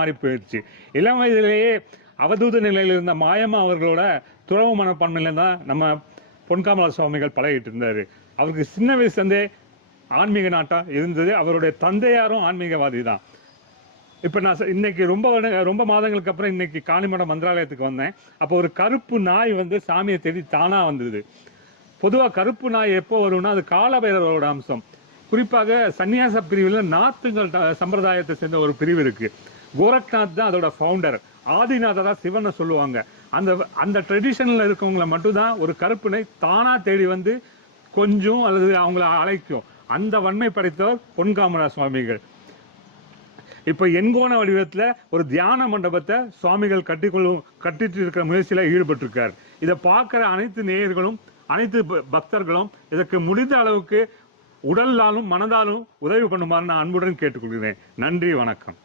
மாறி போயிடுச்சு. இளம் வயதிலேயே அவதூத நிலையில் இருந்த மாயம்மா அவர்களோட துறவு மனப்பான்மையில தான் நம்ம பொன்காமராஜ் சுவாமிகள் பழகிட்டு இருந்தாரு. அவருக்கு சின்ன வயசுலேருந்தே ஆன்மீக நாட்டம் இருந்தது. அவருடைய தந்தையாரும் ஆன்மீகவாதி தான். இப்போ நான் இன்னைக்கு ரொம்ப மாதங்களுக்கு அப்புறம் இன்னைக்கு காளிமடம் மந்திராலயத்துக்கு வந்தேன். அப்போ ஒரு கருப்பு நாய் வந்து சாமியை தேடி தானா வந்தது. பொதுவாக கருப்பு நாய் எப்போ வரும்னா அது காலபைரவரோட அம்சம். குறிப்பாக சன்னியாச பிரிவில் நாத்துங்கள் சம்பிரதாயத்தை சேர்ந்த ஒரு பிரிவு இருக்கு. கோரக்நாத் தான் அதோட ஃபவுண்டர். ஆதிநாதரா சிவனை சொல்லுவாங்க. அந்த ட்ரெடிஷனில் இருக்கவங்களை மட்டும்தான் ஒரு கருப்பினை தானா தேடி வந்து கொஞ்சம் அல்லது அவங்கள அழைக்கும். அந்த வன்மை படைத்தவர் பொன்காமராஜ் சுவாமிகள். இப்போ எண்கோண வடிவத்தில் ஒரு தியான மண்டபத்தை சுவாமிகள் கட்டிட்டு இருக்கிற முயற்சியில் ஈடுபட்டிருக்கார். இதை பார்க்குற அனைத்து நேயர்களும் அனைத்து பக்தர்களும் இதற்கு முடிந்த அளவுக்கு உடலாலும் மனதாலும் உதவி பண்ணுமாறு நான் அன்புடன் கேட்டுக்கொள்கிறேன். நன்றி, வணக்கம்.